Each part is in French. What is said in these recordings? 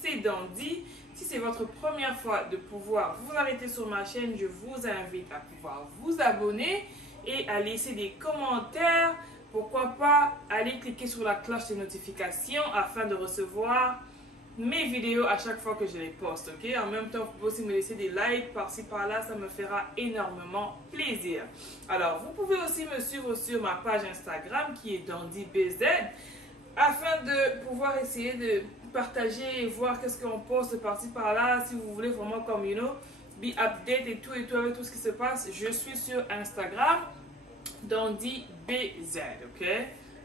c'est Dandy. Si c'est votre première fois de pouvoir vous arrêter sur ma chaîne, je vous invite à pouvoir vous abonner et à laisser des commentaires. Pourquoi pas aller cliquer sur la cloche de notification afin de recevoir mes vidéos à chaque fois que je les poste, ok? En même temps, vous pouvez aussi me laisser des likes par-ci par-là, ça me fera énormément plaisir. Alors, vous pouvez aussi me suivre sur ma page Instagram qui est DandyBZ afin de pouvoir essayer de partager et voir qu'est-ce qu'on poste par-ci par-là. Si vous voulez vraiment comme, you know, be update et tout avec tout ce qui se passe, je suis sur Instagram, DandyBZ, ok?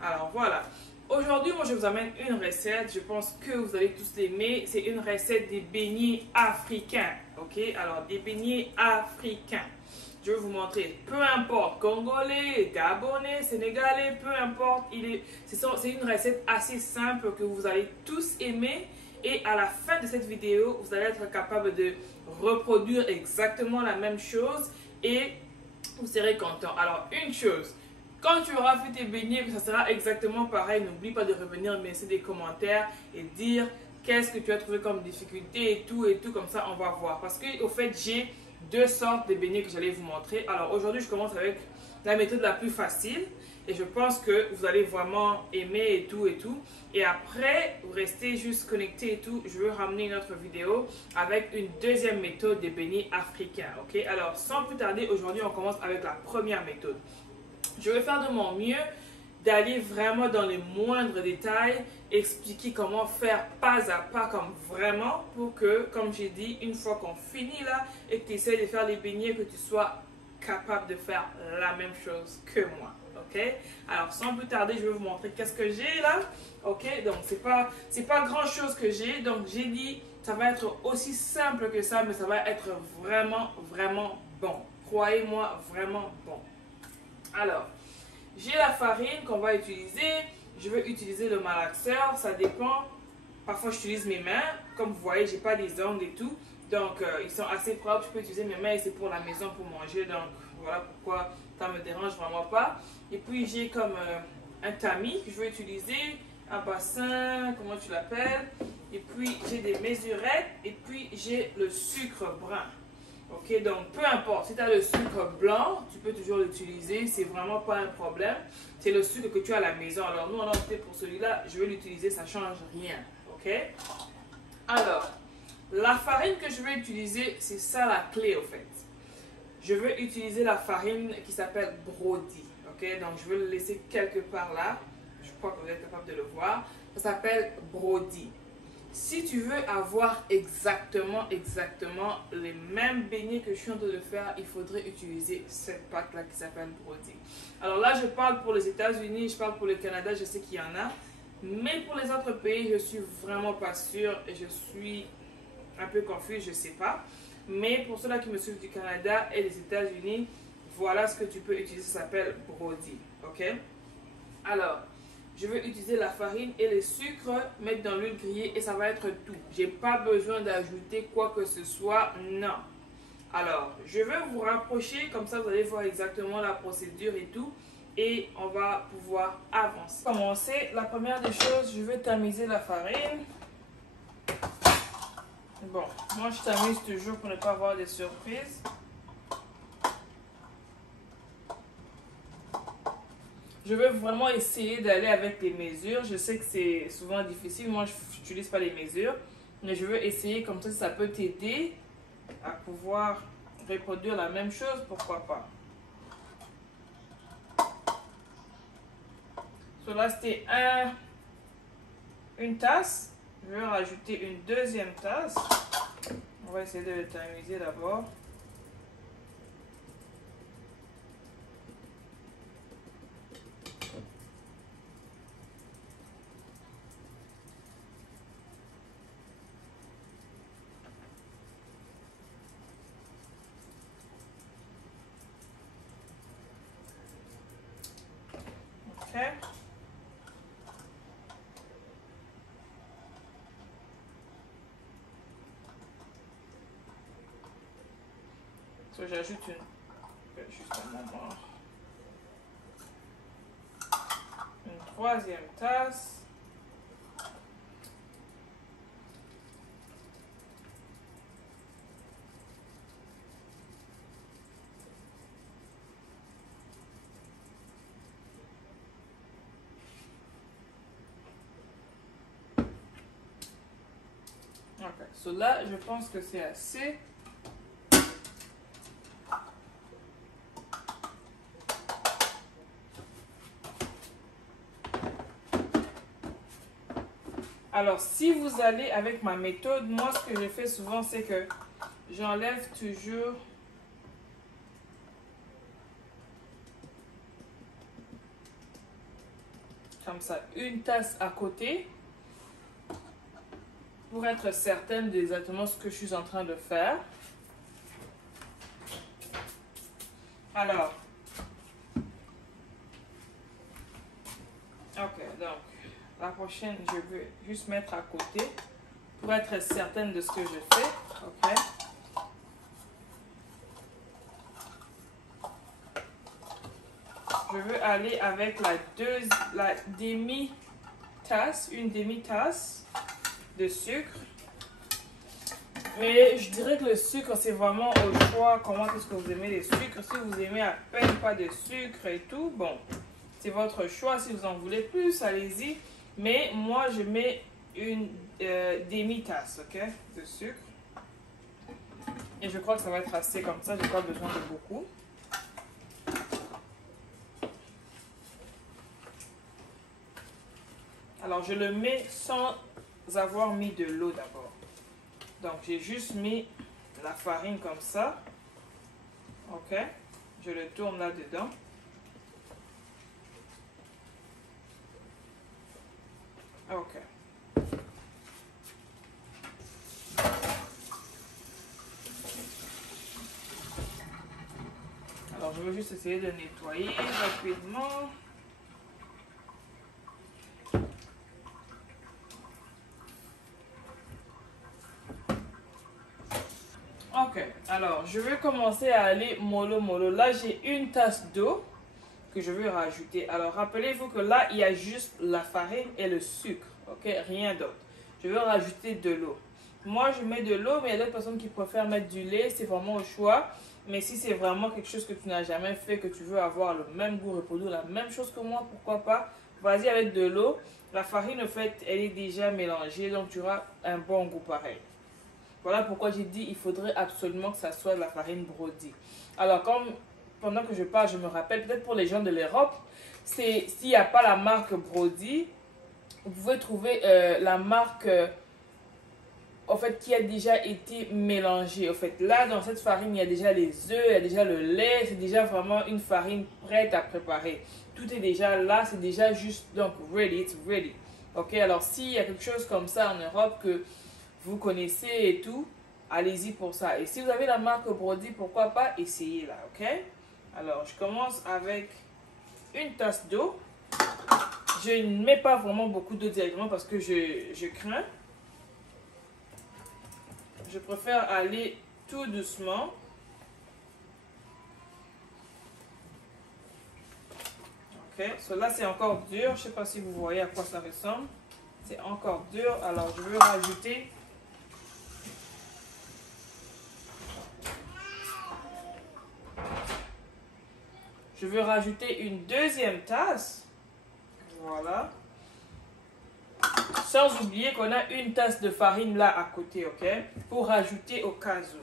Alors, voilà. Aujourd'hui, moi, je vous amène une recette. Je pense que vous allez tous l'aimer. C'est une recette des beignets africains. Ok? Alors, des beignets africains. Je vais vous montrer. Peu importe, congolais, gabonais, sénégalais, peu importe. C'est une recette assez simple que vous allez tous aimer. Et à la fin de cette vidéo, vous allez être capable de reproduire exactement la même chose. Et vous serez content. Alors, une chose. Quand tu auras fait tes beignets, ça sera exactement pareil. N'oublie pas de revenir me laisser des commentaires et dire qu'est-ce que tu as trouvé comme difficulté et tout, comme ça on va voir. Parce qu'au fait, j'ai deux sortes de beignets que j'allais vous montrer. Alors aujourd'hui, je commence avec la méthode la plus facile et je pense que vous allez vraiment aimer et tout. Et après, vous restez juste connecté et tout. Je veux ramener une autre vidéo avec une deuxième méthode des beignets africains. Ok? Alors, sans plus tarder, aujourd'hui, on commence avec la première méthode. Je vais faire de mon mieux d'aller vraiment dans les moindres détails, expliquer comment faire pas à pas, comme vraiment, pour que, comme j'ai dit, une fois qu'on finit là et que tu essaies de faire les beignets, que tu sois capable de faire la même chose que moi. Ok? Alors, sans plus tarder, je vais vous montrer qu'est-ce que j'ai là. Ok? Donc, c'est pas grand chose que j'ai. Donc, j'ai dit, ça va être aussi simple que ça, mais ça va être vraiment, vraiment bon. Croyez-moi, vraiment bon. Alors, j'ai la farine qu'on va utiliser. Je vais utiliser le malaxeur, ça dépend. Parfois, j'utilise mes mains. Comme vous voyez, j'ai pas des ongles et tout. Donc, ils sont assez propres. Je peux utiliser mes mains et c'est pour la maison, pour manger. Donc, voilà pourquoi ça me dérange vraiment pas. Et puis, j'ai comme un tamis que je vais utiliser. Un bassin, comment tu l'appelles. Et puis, j'ai des mesurettes. Et puis, j'ai le sucre brun. Ok, donc peu importe, si tu as le sucre blanc, tu peux toujours l'utiliser, c'est vraiment pas un problème. C'est le sucre que tu as à la maison. Alors nous, on a opté pour celui-là, je vais l'utiliser, ça change rien. Ok? Alors, la farine que je vais utiliser, c'est ça la clé au fait. Je vais utiliser la farine qui s'appelle Brody. Ok, donc je vais le laisser quelque part là. Je crois que vous êtes capable de le voir. Ça s'appelle Brody. Si tu veux avoir exactement les mêmes beignets que je suis en train de faire, il faudrait utiliser cette pâte-là qui s'appelle Brody. Alors là, je parle pour les États-Unis, je parle pour le Canada, je sais qu'il y en a. Mais pour les autres pays, je suis vraiment pas sûre et je suis un peu confuse, je sais pas. Mais pour ceux-là qui me suivent du Canada et des États-Unis, voilà ce que tu peux utiliser, ça s'appelle Brody. Ok? Alors, je vais utiliser la farine et le sucre, mettre dans l'huile grillée et ça va être tout. J'ai pas besoin d'ajouter quoi que ce soit, non. Alors, je vais vous rapprocher, comme ça vous allez voir exactement la procédure et tout. Et on va pouvoir avancer. Pour commencer, la première des choses, je vais tamiser la farine. Bon, moi je tamise toujours pour ne pas avoir des surprises. Je vais vraiment essayer d'aller avec les mesures. Je sais que c'est souvent difficile. Moi, je n'utilise pas les mesures. Mais je veux essayer comme ça peut t'aider à pouvoir reproduire la même chose. Pourquoi pas. Cela, c'était une tasse. Je vais rajouter une deuxième tasse. On va essayer de le tamiser d'abord. Ok. So, j'ajoute juste un moment. Une troisième tasse. Ok, so là, je pense que c'est assez. Alors, si vous allez avec ma méthode, moi, ce que je fais souvent, c'est que j'enlève toujours comme ça une tasse à côté pour être certaine d'exactement ce que je suis en train de faire. Alors, ok, donc la prochaine, je veux juste mettre à côté pour être certaine de ce que je fais. Ok. Je veux aller avec la demi-tasse, une demi-tasse de sucre. Mais je dirais que le sucre, c'est vraiment au choix. Comment est-ce que vous aimez les sucres? Si vous aimez à peine pas de sucre et tout, bon, c'est votre choix. Si vous en voulez plus, allez-y. Mais moi, je mets une demi-tasse, ok, de sucre. Et je crois que ça va être assez comme ça. Je n'ai pas besoin de beaucoup. Alors, je le mets sans avoir mis de l'eau d'abord. Donc, j'ai juste mis la farine comme ça. Ok. Je le tourne là-dedans. Ok. Alors, je vais juste essayer de nettoyer rapidement. Ok, alors je vais commencer à aller mollo mollo. Là, j'ai une tasse d'eau que je vais rajouter. Alors, rappelez-vous que là, il y a juste la farine et le sucre. Ok, rien d'autre. Je vais rajouter de l'eau. Moi, je mets de l'eau, mais il y a d'autres personnes qui préfèrent mettre du lait. C'est vraiment au choix. Mais si c'est vraiment quelque chose que tu n'as jamais fait, que tu veux avoir le même goût, reproduire la même chose que moi, pourquoi pas? Vas-y avec de l'eau. La farine, en fait, elle est déjà mélangée, donc tu auras un bon goût pareil. Voilà pourquoi j'ai dit qu'il faudrait absolument que ça soit de la farine Brody. Alors, comme pendant que je parle, je me rappelle, peut-être pour les gens de l'Europe, s'il n'y a pas la marque Brody, vous pouvez trouver la marque en fait, qui a déjà été mélangée. En fait, là, dans cette farine, il y a déjà les œufs, il y a déjà le lait, c'est déjà vraiment une farine prête à préparer. Tout est déjà là, c'est déjà juste, donc, ready, it's ready. Ok, alors s'il y a quelque chose comme ça en Europe que vous connaissez et tout, allez-y pour ça. Et si vous avez la marque Brody, pourquoi pas, essayez-la, ok? Alors, je commence avec une tasse d'eau. Je ne mets pas vraiment beaucoup d'eau directement parce que je crains. Je préfère aller tout doucement. Ok, cela c'est encore dur. Je ne sais pas si vous voyez à quoi ça ressemble. C'est encore dur. Alors, je vais rajouter une deuxième tasse. Voilà. Sans oublier qu'on a une tasse de farine là à côté, ok? Pour rajouter au cas où.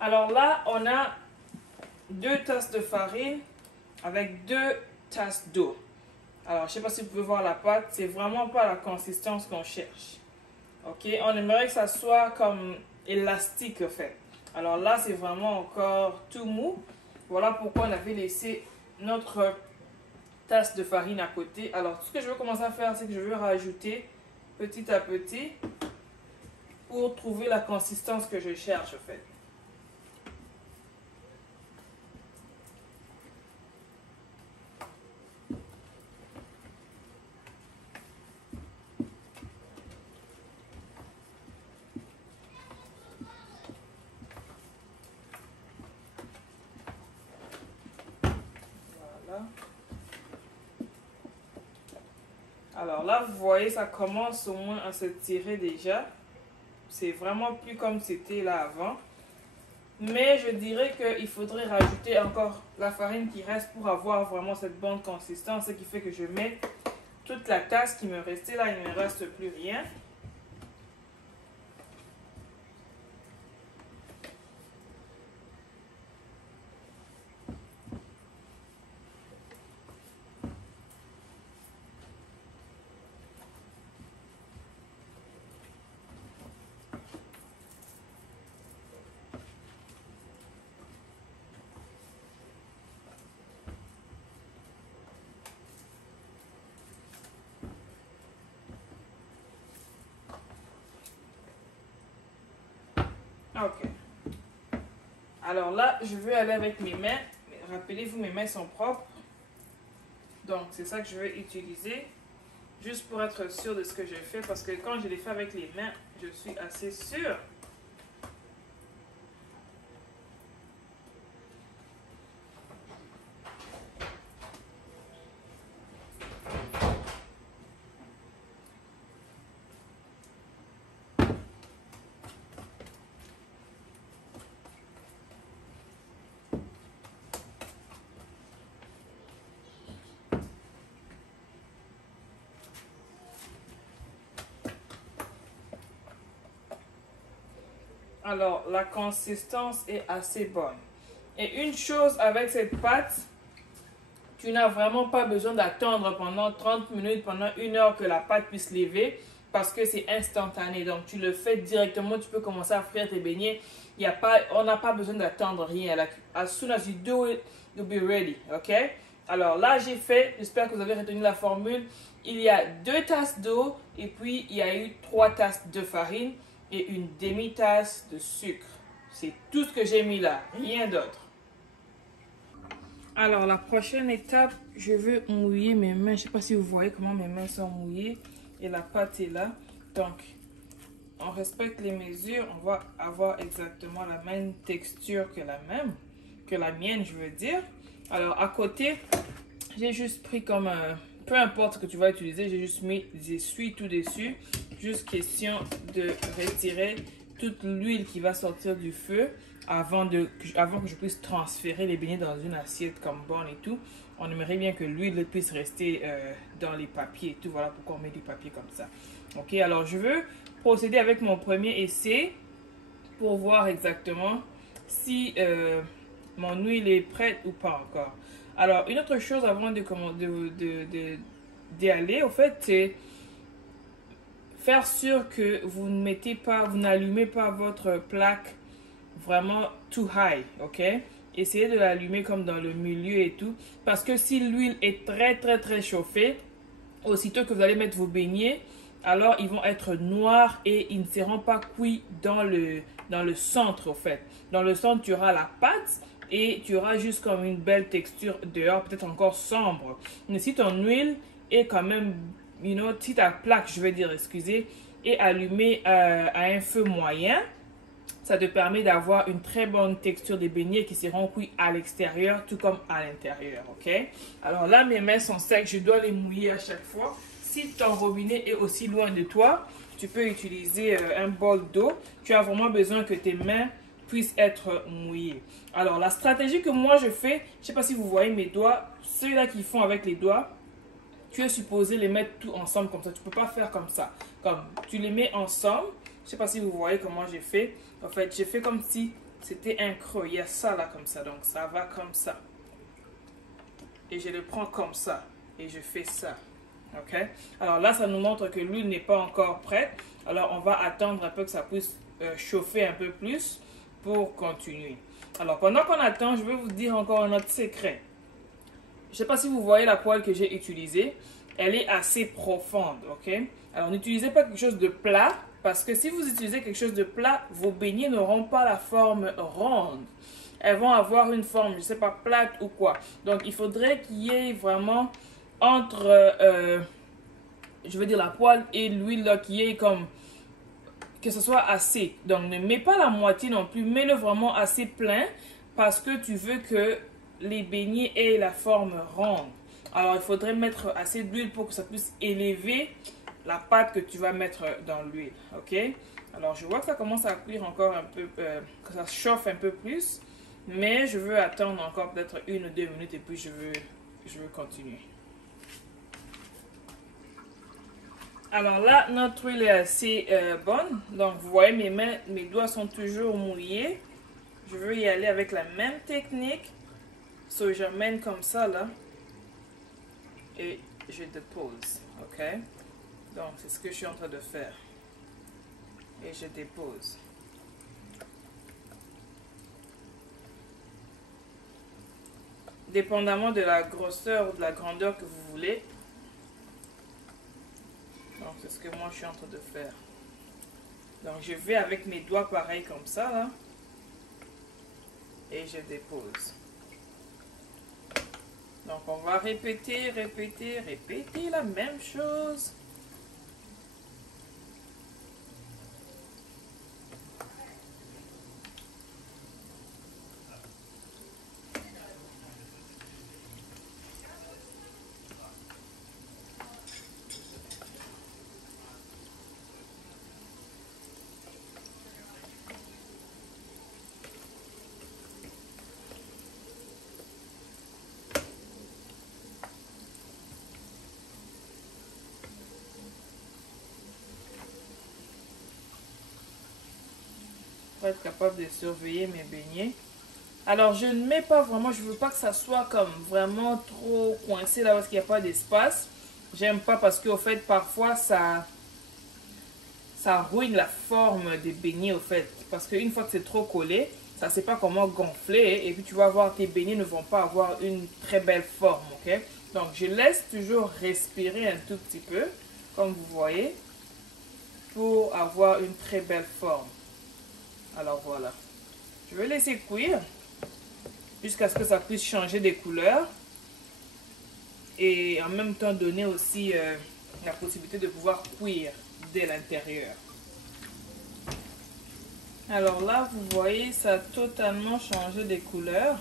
Alors là, on a 2 tasses de farine avec 2 tasses d'eau. Alors, je ne sais pas si vous pouvez voir la pâte, c'est vraiment pas la consistance qu'on cherche. Ok, on aimerait que ça soit comme élastique en fait. Alors là, c'est vraiment encore tout mou. Voilà pourquoi on avait laissé notre tasse de farine à côté. Alors, ce que je vais commencer à faire, c'est que je vais rajouter petit à petit pour trouver la consistance que je cherche en fait. Alors là, vous voyez, ça commence au moins à se tirer déjà. C'est vraiment plus comme c'était là avant. Mais je dirais qu'il faudrait rajouter encore la farine qui reste pour avoir vraiment cette bonne consistance. Ce qui fait que je mets toute la tasse qui me restait là, il ne me reste plus rien. Ok. Alors là, je vais aller avec mes mains. Rappelez-vous, mes mains sont propres. Donc, c'est ça que je vais utiliser. Juste pour être sûr de ce que je fais. Parce que quand je les fais avec les mains, je suis assez sûre. Alors, la consistance est assez bonne. Et une chose avec cette pâte, tu n'as vraiment pas besoin d'attendre pendant 30 minutes, pendant 1 heure que la pâte puisse lever parce que c'est instantané. Donc, tu le fais directement, tu peux commencer à frire tes beignets. On n'a pas besoin d'attendre rien. As soon as you do it, you'll be ready. OK? Alors là, j'ai fait, j'espère que vous avez retenu la formule. Il y a 2 tasses d'eau et puis il y a eu 3 tasses de farine et une demi-tasse de sucre. C'est tout ce que j'ai mis là, rien d'autre. Alors, la prochaine étape, je veux mouiller mes mains. Je ne sais pas si vous voyez comment mes mains sont mouillées. Et la pâte est là. Donc, on respecte les mesures. On va avoir exactement la même texture que la mienne, je veux dire. Alors, à côté, j'ai juste pris comme un... Peu importe ce que tu vas utiliser, j'ai juste mis des essuies tout dessus. Juste question de retirer toute l'huile qui va sortir du feu avant que je puisse transférer les beignets dans une assiette comme bonne et tout. On aimerait bien que l'huile puisse rester dans les papiers et tout. Voilà pourquoi on met du papier comme ça. Ok, alors je veux procéder avec mon premier essai pour voir exactement si mon huile est prête ou pas encore. Alors, une autre chose avant d'y aller, au fait, c'est faire sûr que vous n'allumez pas votre plaque vraiment too high, ok? Essayez de l'allumer comme dans le milieu et tout. Parce que si l'huile est très, très, très chauffée, aussitôt que vous allez mettre vos beignets, alors ils vont être noirs et ils ne seront pas cuits dans le centre, au fait. Dans le centre, tu auras la pâte et tu auras juste comme une belle texture dehors, peut-être encore sombre. Mais si ton huile est quand même, si ta plaque, je veux dire, excusez, est allumée à un feu moyen, ça te permet d'avoir une très bonne texture des beignets qui seront cuits à l'extérieur, tout comme à l'intérieur, ok? Alors là, mes mains sont secs, je dois les mouiller à chaque fois. Si ton robinet est aussi loin de toi, tu peux utiliser un bol d'eau. Tu as vraiment besoin que tes mains puissent être mouillées. Alors, la stratégie que moi je fais, je ne sais pas si vous voyez mes doigts, ceux-là qui font avec les doigts, tu es supposé les mettre tout ensemble comme ça. Tu ne peux pas faire comme ça. Comme tu les mets ensemble. Je ne sais pas si vous voyez comment j'ai fait. En fait, j'ai fait comme si c'était un creux. Il y a ça là comme ça. Donc, ça va comme ça. Et je le prends comme ça. Et je fais ça. OK? Alors là, ça nous montre que l'huile n'est pas encore prête. Alors, on va attendre un peu que ça puisse chauffer un peu plus pour continuer. Alors, pendant qu'on attend, je vais vous dire encore un autre secret. Je ne sais pas si vous voyez la poêle que j'ai utilisée. Elle est assez profonde, ok? Alors, n'utilisez pas quelque chose de plat, parce que si vous utilisez quelque chose de plat, vos beignets n'auront pas la forme ronde. Elles vont avoir une forme, je ne sais pas, plate ou quoi. Donc, il faudrait qu'il y ait vraiment entre, je veux dire, la poêle et l'huile, qu'il y ait comme, que ce soit assez. Donc, ne mets pas la moitié non plus, mets-le vraiment assez plein, parce que tu veux que les beignets aient la forme ronde. Alors, il faudrait mettre assez d'huile pour que ça puisse élever la pâte que tu vas mettre dans l'huile. Ok? Alors, je vois que ça commence à cuire encore un peu, que ça chauffe un peu plus. Mais je veux attendre encore peut-être 1 ou 2 minutes et puis je veux continuer. Alors là, notre huile est assez bonne. Donc, vous voyez, mes mains, mes doigts sont toujours mouillés. Je veux y aller avec la même technique. So, j'amène comme ça, là. Et je dépose. OK? Donc, c'est ce que je suis en train de faire. Et je dépose. Dépendamment de la grosseur ou de la grandeur que vous voulez. Donc, c'est ce que moi, je suis en train de faire. Donc, je vais avec mes doigts pareil comme ça, là. Et je dépose. Donc, on va répéter la même chose. Être capable de surveiller mes beignets. Alors je ne mets pas vraiment, je veux pas que ça soit comme vraiment trop coincé là parce qu'il n'y a pas d'espace. J'aime pas parce qu'au fait parfois ça ruine la forme des beignets au fait. Parce qu'une fois que c'est trop collé, ça ne sait pas comment gonfler et puis tu vas voir tes beignets ne vont pas avoir une très belle forme, ok? Donc je laisse toujours respirer un tout petit peu, comme vous voyez, pour avoir une très belle forme. Alors voilà, je vais laisser cuire jusqu'à ce que ça puisse changer des couleurs et en même temps donner aussi la possibilité de pouvoir cuire dès l'intérieur. Alors là, vous voyez, ça a totalement changé des couleurs.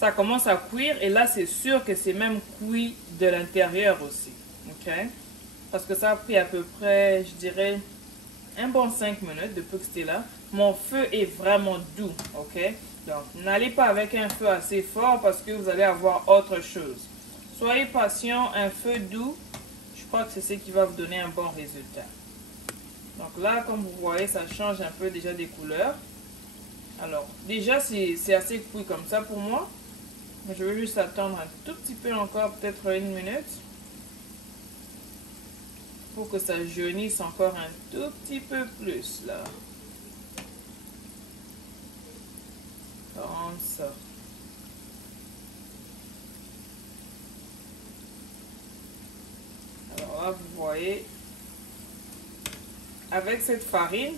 Ça commence à cuire et là, c'est sûr que c'est même cuit de l'intérieur aussi. Ok? Parce que ça a pris à peu près, je dirais, un bon 5 minutes depuis que c'était là. Mon feu est vraiment doux, ok? Donc, n'allez pas avec un feu assez fort parce que vous allez avoir autre chose. Soyez patient, un feu doux, je crois que c'est ce qui va vous donner un bon résultat. Donc là, comme vous voyez, ça change un peu déjà des couleurs. Alors, déjà, c'est assez cuit comme ça pour moi. Je vais juste attendre un tout petit peu encore, peut-être 1 minute. Pour que ça jaunisse encore un tout petit peu plus là. Comme ça. Alors là, vous voyez, avec cette farine,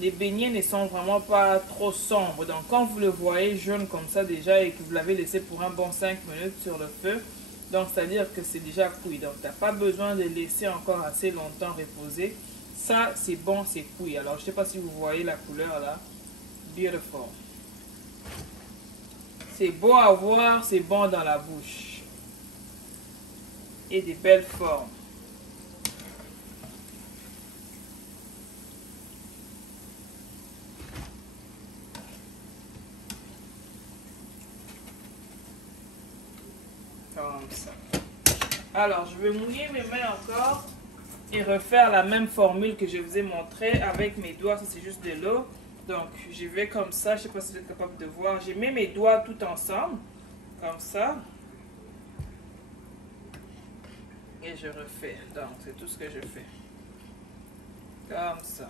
les beignets ne sont vraiment pas trop sombres. Donc quand vous le voyez jaune comme ça déjà et que vous l'avez laissé pour un bon 5 minutes sur le feu, donc c'est à dire que c'est déjà cuit. Donc tu n'as pas besoin de laisser encore assez longtemps reposer. Ça c'est bon, c'est cuit. Alors je ne sais pas si vous voyez la couleur là. Beautiful. C'est beau à voir, c'est bon dans la bouche. Et des belles formes. Comme ça. Alors, je vais mouiller mes mains encore et refaire la même formule que je vous ai montré avec mes doigts. Ça, c'est juste de l'eau. Donc, je vais comme ça. Je ne sais pas si vous êtes capable de voir. Je mets mes doigts tout ensemble. Comme ça. Et je refais. Donc, c'est tout ce que je fais. Comme ça.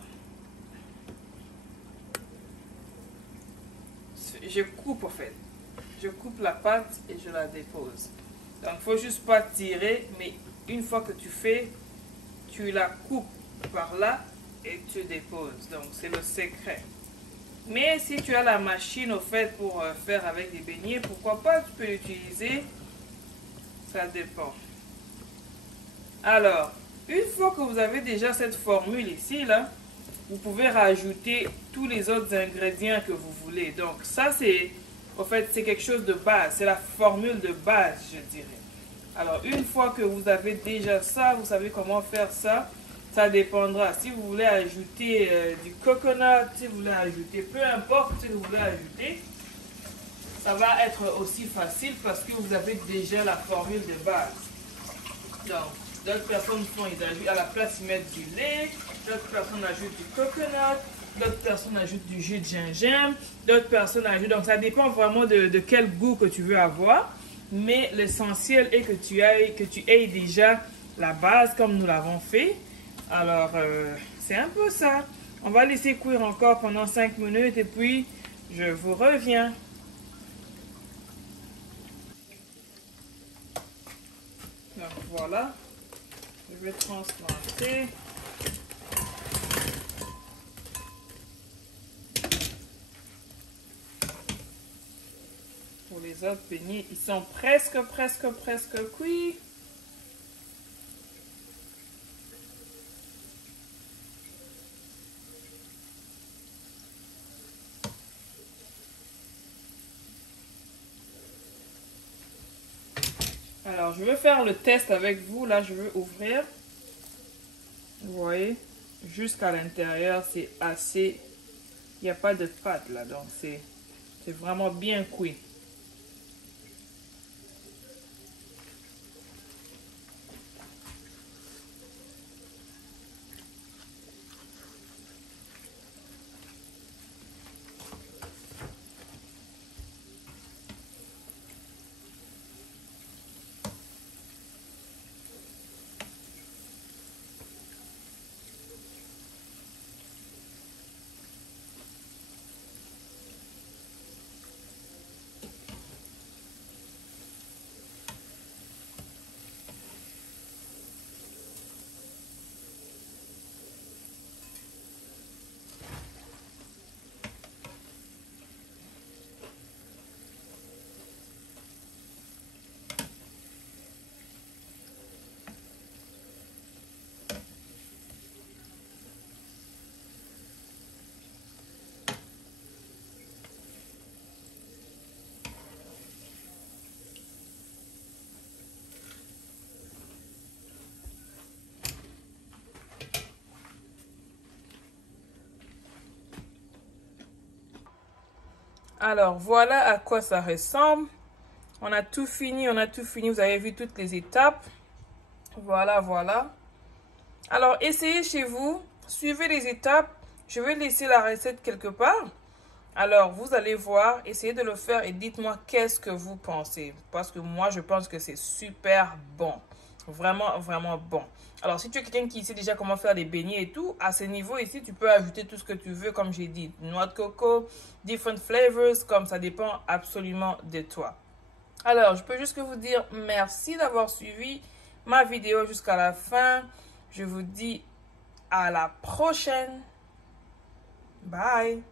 Je coupe, en fait. Je coupe la pâte et je la dépose. Donc, il ne faut juste pas tirer, mais une fois que tu fais, tu la coupes par là et tu déposes. Donc, c'est le secret. Mais si tu as la machine au fait pour faire avec des beignets, pourquoi pas, tu peux l'utiliser. Ça dépend. Alors, une fois que vous avez déjà cette formule ici, là, vous pouvez rajouter tous les autres ingrédients que vous voulez. Donc, ça, c'est En fait, c'est quelque chose de base. C'est la formule de base, je dirais. Alors, une fois que vous avez déjà ça, vous savez comment faire ça. Ça dépendra. Si vous voulez ajouter du coconut, si vous voulez ajouter, peu importe ce que vous voulez ajouter, ça va être aussi facile parce que vous avez déjà la formule de base. Donc, d'autres personnes font, ils ajoutent, à la place, ils mettent du lait, d'autres personnes ajoutent du coconut, d'autres personnes ajoutent du jus de gingembre, d'autres personnes ajoutent. Donc, ça dépend vraiment de quel goût que tu veux avoir. Mais l'essentiel est que tu aies déjà la base comme nous l'avons fait. Alors, c'est un peu ça. On va laisser cuire encore pendant 5 minutes et puis je vous reviens. Donc, voilà. Je vais transplanter. Pour les autres beignets, ils sont presque cuits. Alors, je vais faire le test avec vous. Là, je veux ouvrir. Vous voyez, jusqu'à l'intérieur, c'est assez... Il n'y a pas de pâte là, donc c'est vraiment bien cuit. Alors, voilà à quoi ça ressemble. On a tout fini, on a tout fini. Vous avez vu toutes les étapes. Voilà, voilà. Alors, essayez chez vous. Suivez les étapes. Je vais laisser la recette quelque part. Alors, vous allez voir, essayez de le faire et dites-moi qu'est-ce que vous pensez. Parce que moi, je pense que c'est super bon. Vraiment, vraiment bon. Alors, si tu es quelqu'un qui sait déjà comment faire les beignets et tout, à ce niveau ici, tu peux ajouter tout ce que tu veux, comme j'ai dit. Noix de coco, different flavors, comme ça dépend absolument de toi. Alors, je peux juste que vous dire merci d'avoir suivi ma vidéo jusqu'à la fin. Je vous dis à la prochaine. Bye.